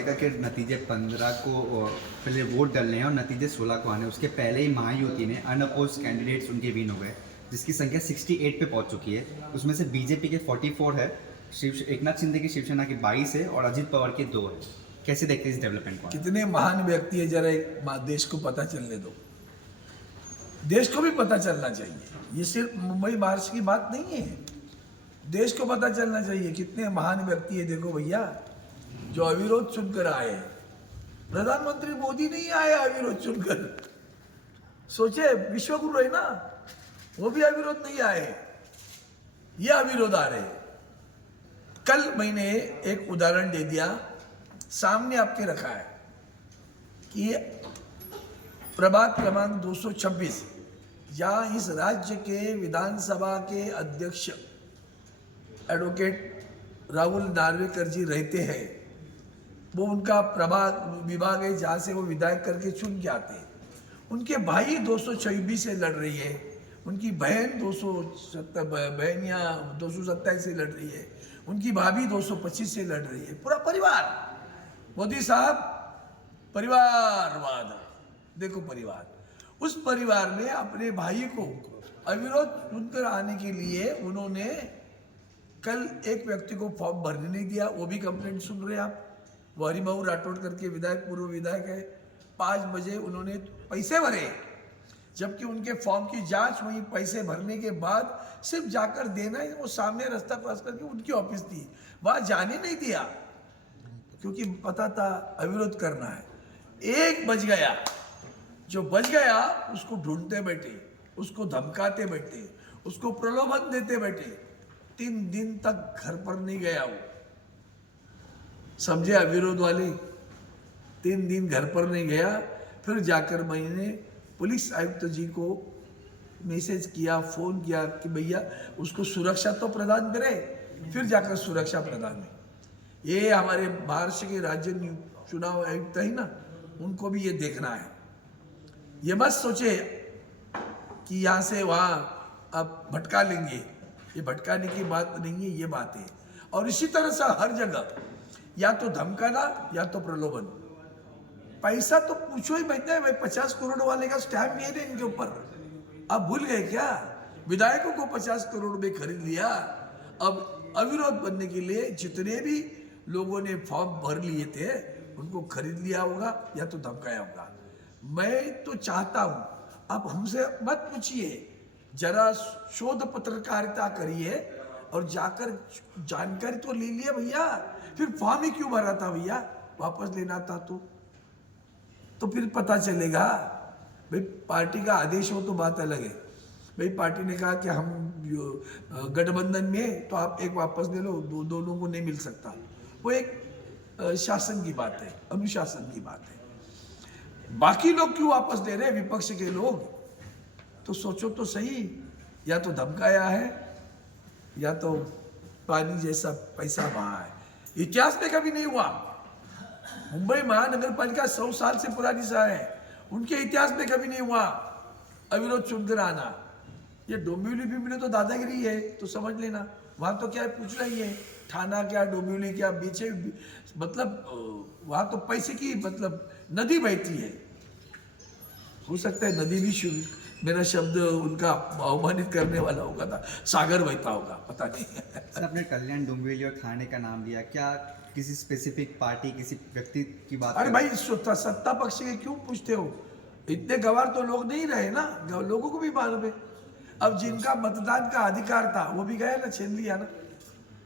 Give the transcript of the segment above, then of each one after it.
पालिका के नतीजे 15 को पहले वोट डालने हैं और नतीजे 16 को आने, उसके पहले ही महायुति ने अनअपोज कैंडिडेट्स उनके विन हो गए, जिसकी संख्या 68 पे पहुंच चुकी है। उसमें से बीजेपी के 44 है, एकनाथ शिंदे की शिवसेना की 22 है और अजित पवार की 2 है। कैसे देखते हैं इस डेवलपमेंट को? कितने महान व्यक्ति है, जरा एक देश को पता चलने दो, देश को भी पता चलना चाहिए। ये सिर्फ मुंबई महाराष्ट्र की बात नहीं है, देश को पता चलना चाहिए कितने महान व्यक्ति है। देखो भैया, जो अविरोध चुनकर आए, प्रधानमंत्री मोदी नहीं आए अविरोध चुनकर, सोचे विश्वगुरु है ना, वो भी अविरोध नहीं आए, ये अविरोध आ रहे। कल मैंने एक उदाहरण दे दिया, सामने आपके रखा है कि प्रभाग क्रमांक 226 जहाँ इस राज्य के विधानसभा के अध्यक्ष एडवोकेट राहुल नार्वेकर जी रहते हैं, वो उनका प्रभाग विभाग है जहाँ से वो विधायक करके चुन के आते हैं। उनके भाई 226 से लड़ रही है, उनकी बहन 227 से लड़ रही है, उनकी भाभी 225 से लड़ रही है, पूरा परिवार। मोदी साहब परिवारवाद, देखो परिवार, उस परिवार ने अपने भाई को अविरोध चुनकर आने के लिए उन्होंने कल एक व्यक्ति को फॉर्म भरने नहीं दिया, वो भी कंप्लेंट सुन रहे आप। वो हरिभाऊ राठौड़ करके विधायक, पूर्व विधायक है, 5 बजे उन्होंने पैसे भरे, जबकि उनके फॉर्म की जांच हुई। पैसे भरने के बाद सिर्फ जाकर देना है, वो सामने रास्ता क्रॉस करके उनकी ऑफिस थी, वहां जाने नहीं दिया क्योंकि पता था अविरोध करना है। 1 बज गया, जो बच गया उसको ढूंढते बैठे, उसको धमकाते बैठे, उसको प्रलोभन देते बैठे। 3 दिन तक घर पर नहीं गया वो, समझे अविरोध वाले, 3 दिन घर पर नहीं गया। फिर जाकर मैंने पुलिस आयुक्त जी को मैसेज किया, फोन किया कि भैया उसको सुरक्षा तो प्रदान करे, फिर जाकर सुरक्षा प्रदान है। ये हमारे महाराष्ट्र के राज्य चुनाव आयुक्त है ना, उनको भी ये देखना है। ये मत सोचे कि यहाँ से वहाँ अब भटका लेंगे, ये भटकाने की बात नहीं है, ये बात है। और इसी तरह से हर जगह या तो धमकाना या तो प्रलोभन। पैसा तो पूछो ही बैठना है भाई, 50 करोड़ वाले का स्टैम्प नहीं है इनके ऊपर। अब भूल गए क्या? विधायकों को 50 करोड़ में खरीद लिया। अब अविरोध बनने के लिए जितने भी लोगों ने फॉर्म भर लिए थे उनको खरीद लिया होगा या तो धमकाया होगा। मैं तो चाहता हूं, आप हमसे मत पूछिए, जरा शोध पत्रकारिता करिए और जाकर जानकारी तो ले लिया भैया। फिर फॉर्म ही क्यों भरा था भैया? वापस लेना था तो फिर पता चलेगा। भाई पार्टी का आदेश हो तो बात अलग है। भाई पार्टी ने कहा कि हम गठबंधन में, तो आप एक वापस ले लो, दोनों को नहीं मिल सकता। वो एक शासन की बात है, अनुशासन की बात है। बाकी लोग क्यों वापस ले रहे हैं, विपक्ष के लोग? तो सोचो तो सही, या तो धमकाया है या तो पानी जैसा पैसा बहा है। इतिहास में कभी नहीं हुआ। मुंबई महानगर पालिका 100 साल से पुरानी सा है, उनके इतिहास में कभी नहीं हुआ अविरोध चुनकर आना। ये डोंबिवली बिम्बिवली तो दादागिरी है, तो समझ लेना। वहां तो क्या पूछना ही है, थाना क्या, डोंबिवली क्या, बीचे, मतलब वहां तो पैसे की मतलब नदी बहती है। हो सकता है नदी भी शुरू, मेरा शब्द उनका अवमानित करने वाला होगा था, सागर बहता होगा, पता नहीं। सर, आपने कल्याण, डोंबिवली और थाने का नाम लिया, क्या किसी स्पेसिफिक पार्टी, किसी व्यक्ति की बात? अरे भाई, सत्ता पक्ष के क्यों पूछते हो? इतने गवार तो लोग नहीं रहे ना, लोगों को भी मालूम है। अब जिनका मतदान का अधिकार था वो भी गया ना, छीन लिया ना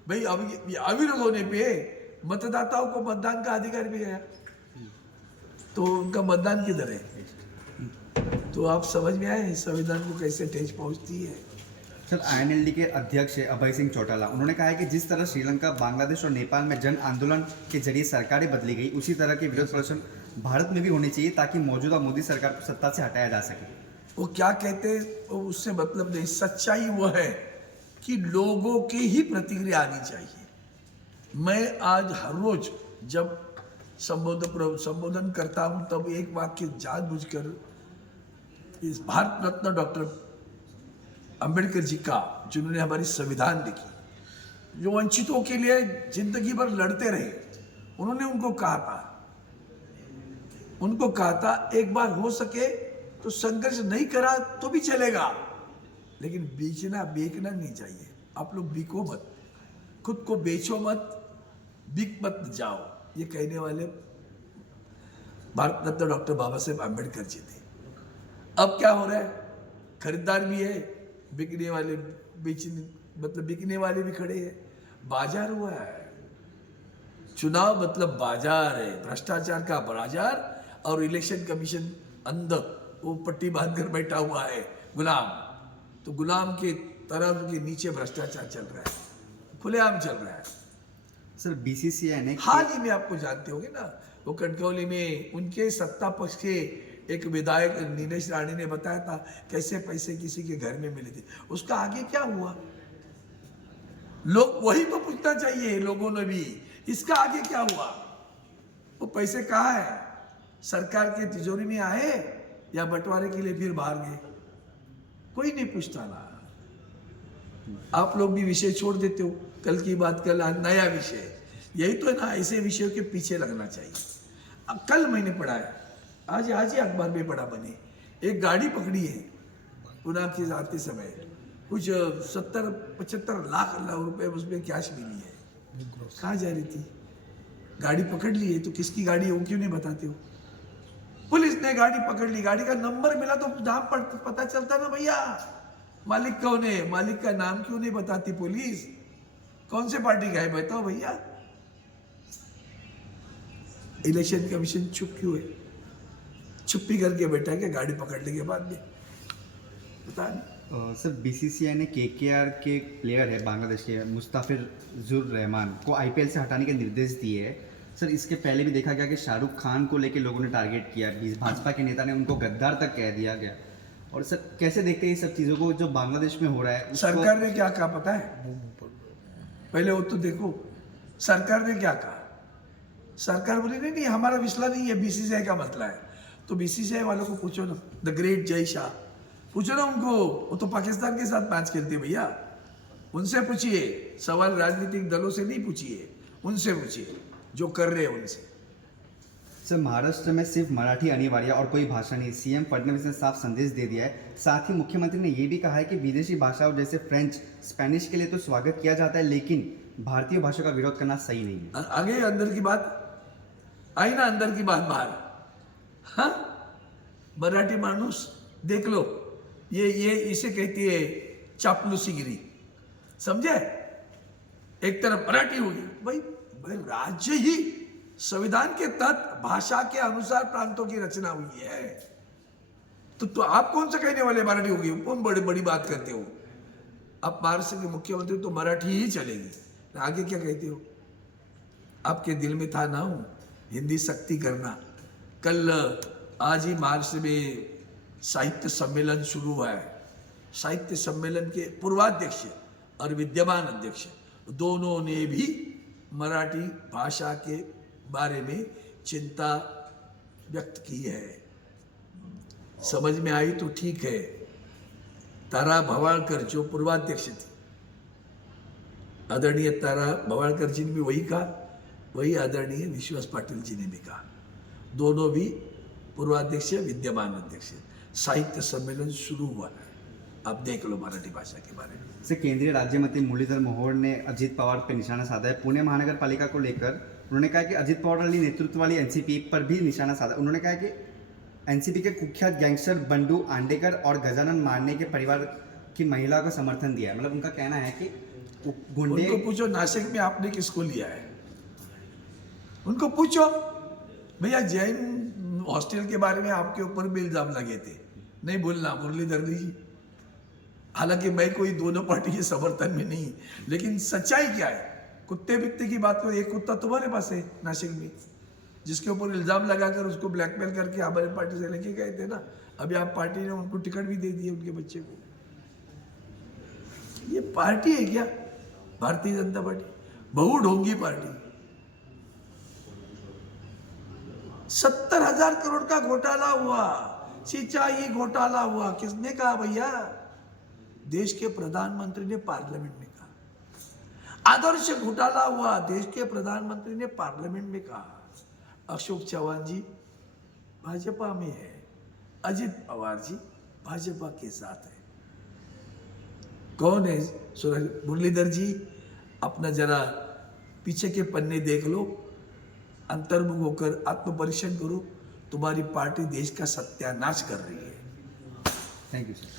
भाई। अब अविरोध होने पे मतदाताओं को मतदान का अधिकार भी गया, तो उनका मतदान किधर है? तो आप समझ में आए संविधान को कैसे ठेस पहुंचती है। सर, INLD के अध्यक्ष अभय सिंह चौटाला, उन्होंने कहा है कि जिस तरह श्रीलंका, बांग्लादेश और नेपाल में जन आंदोलन के जरिए सरकारें बदली गई, उसी तरह के विरोध प्रदर्शन भारत में भी होने चाहिए ताकि मौजूदा मोदी सरकार को सत्ता से हटाया जा सके। वो क्या कहते हैं, उससे मतलब नहीं। सच्चाई वो है कि लोगों की ही प्रतिक्रिया आनी चाहिए। मैं आज हर रोज जब संबोधन करता हूं तब एक वाक्य जानबूझकर इस भारत रत्न डॉक्टर अंबेडकर जी का, जिन्होंने हमारी संविधान लिखी, जो वंचितों के लिए जिंदगी भर लड़ते रहे, उन्होंने उनको कहा था एक बार हो सके तो संघर्ष नहीं करा तो भी चलेगा, लेकिन बेचना नहीं चाहिए। आप लोग बिको मत, खुद को बेचो मत, बिक मत जाओ। ये कहने वाले भारत रत्न डॉक्टर बाबा साहेब आम्बेडकर जी थे। अब क्या हो रहा है, खरीदार भी है, बिकने वाले बिकने वाले भी खड़े हैं, बाजार हुआ है। चुनाव मतलब बाजार है, भ्रष्टाचार का बाजार, और इलेक्शन कमीशन अंदर वो पट्टी बांधकर बैठा हुआ है गुलाम। तो गुलाम के तरफ के नीचे भ्रष्टाचार चल रहा है, खुलेआम चल रहा है। सर बीसीसीआई ने हाल ही में आपको जानते होंगे ना, वो कटकौली में उनके सत्ता पक्ष के एक विधायक नीलेश राणे ने बताया था कैसे पैसे किसी के घर में मिले थे। उसका आगे क्या हुआ, लोग वही तो पूछना चाहिए लोगों ने भी, इसका आगे क्या हुआ, वो पैसे कहाँ है, सरकार के तिजोरी में आए या बंटवारे के लिए फिर बाहर गए, कोई नहीं पूछता ना। आप लोग भी विषय छोड़ देते हो, कल की बात कल, नया विषय, यही तो है ना, ऐसे विषयों के पीछे लगना चाहिए। अब कल मैंने पढ़ा है, आज ही अखबार में पढ़ा बने, एक गाड़ी पकड़ी है पुणे के जाते समय, कुछ 70-75 लाख रुपए उसमें कैश मिली है। कहाँ जा रही थी, गाड़ी पकड़ ली है, तो किसकी गाड़ी है वो क्यों नहीं बताते हो? पुलिस ने गाड़ी पकड़ ली, गाड़ी का नंबर मिला तो नाम पता चलता ना भैया, मालिक कौन है, मालिक का नाम क्यों नहीं बताती पुलिस, कौन से पार्टी का है बताओ भैया। इलेक्शन कमीशन चुप क्यों है, चुप्पी करके बैठा है क्या गाड़ी पकड़ने के बाद भी, बता नहीं। सर बीसीसीआई ने केकेआर के प्लेयर है बांग्लादेश के मुस्ताफिजुर रहमान को आईपीएल से हटाने के निर्देश दिए हैं। सर इसके पहले भी देखा गया कि शाहरुख खान को लेके लोगों ने टारगेट किया, भाजपा के नेता ने उनको गद्दार तक कह दिया गया। और सर कैसे देखते हैं ये सब चीज़ों को जो बांग्लादेश में हो रहा है? सरकार ने क्या कहा पता है, पहले वो तो देखो सरकार ने क्या कहा। सरकार बोली नहीं हमारा विसला नहीं है, बीसीसीआई का मसला है। तो बीसीसीआई वालों को पूछो ना, द ग्रेट जय शाह, पूछो ना उनको, वो तो पाकिस्तान के साथ मैच खेलते भैया, उनसे पूछिए सवाल, राजनीतिक दलों से नहीं पूछिए, उनसे पूछिए जो कर रहे हैं उनसे। सर महाराष्ट्र में सिर्फ मराठी अनिवार्य और कोई भाषा नहीं, सीएम फडणवीस ने साफ संदेश दे दिया है। साथ ही मुख्यमंत्री ने यह भी कहा है कि विदेशी भाषाओं जैसे फ्रेंच, स्पेनिश के लिए तो स्वागत किया जाता है, लेकिन भारतीय भाषा का विरोध करना सही नहीं है। आगे अंदर की बात आई ना, अंदर की बात बाहर। हाँ, मराठी मानुस देख लो, ये इसे कहती है चापलूसीगिरी, समझे। एक तरफ मराठी होगी, भाई राज्य ही संविधान के तहत भाषा के अनुसार प्रांतों की रचना हुई है, तो आप कौन सा कहने वाले मराठी होगी, कौन बड़ी बात करते हो आप। महाराष्ट्र के मुख्यमंत्री तो मराठी ही चलेगी, आगे क्या कहते हो। आपके दिल में था ना हिंदी सख्ती करना। कल आज ही महाराष्ट्र में साहित्य सम्मेलन शुरू हुआ है। साहित्य सम्मेलन के पूर्वाध्यक्ष और विद्यमान अध्यक्ष दोनों ने भी मराठी भाषा के बारे में चिंता व्यक्त की है। समझ में आई तो ठीक है। तारा भवाळकर जो पूर्वाध्यक्ष थी, आदरणीय तारा भवाळकर जी ने भी वही कहा, वही आदरणीय विश्वास पाटिल जी ने भी कहा, दोनों भी पूर्वाध्यक्ष विद्यमान अध्यक्ष। साहित्य सम्मेलन शुरू हुआ है, आप देख लो मराठी भाषा के बारे में। से केंद्रीय राज्य मंत्री मुरलीधर मोहोळ ने अजित पवार पर निशाना साधा है पुणे महानगर पालिका को लेकर। उन्होंने कहा कि अजित पवार वाली नेतृत्व वाली एनसीपी पर भी निशाना साधा। उन्होंने कहा कि एनसीपी के कुख्यात गैंगस्टर बंडू आंडेकर और गजानन मारने के परिवार की महिला को समर्थन दिया है। मतलब उनका कहना है कि गुंडे, उनको पूछो नासिक में आपने किसको लिया है, उनको पूछो भैया जैन हॉस्टल के बारे में आपके ऊपर भी इल्जाम लगे थे, नहीं बोलना मुरलीधर जी। हालांकि मैं कोई दोनों पार्टी के समर्थन में नहीं, लेकिन सच्चाई क्या है। कुत्ते बिकते की बात करो, एक कुत्ता तुम्हारे पास है नासिक में, जिसके ऊपर इल्जाम लगाकर उसको ब्लैकमेल करके हमारे पार्टी से लेके गए थे ना। अभी आप पार्टी ने उनको टिकट भी दे दिए उनके बच्चे को। ये पार्टी है क्या भारतीय जनता पार्टी? बहु ढोंगी पार्टी। 70,000 करोड़ का घोटाला हुआ, सिंचाई घोटाला हुआ, किसने कहा भैया? देश के प्रधानमंत्री ने पार्लियामेंट में कहा। आदर्श घोटाला हुआ, देश के प्रधानमंत्री ने पार्लियामेंट में कहा अशोक चव्हाण जी भाजपा में है, अजित पवार जी भाजपा के साथ है। कौन है मुरलीधर जी? अपना जरा पीछे के पन्ने देख लो, अंतर्मुख होकर आत्मपरीक्षण करो, तुम्हारी पार्टी देश का सत्यानाश कर रही है। Thank you sir.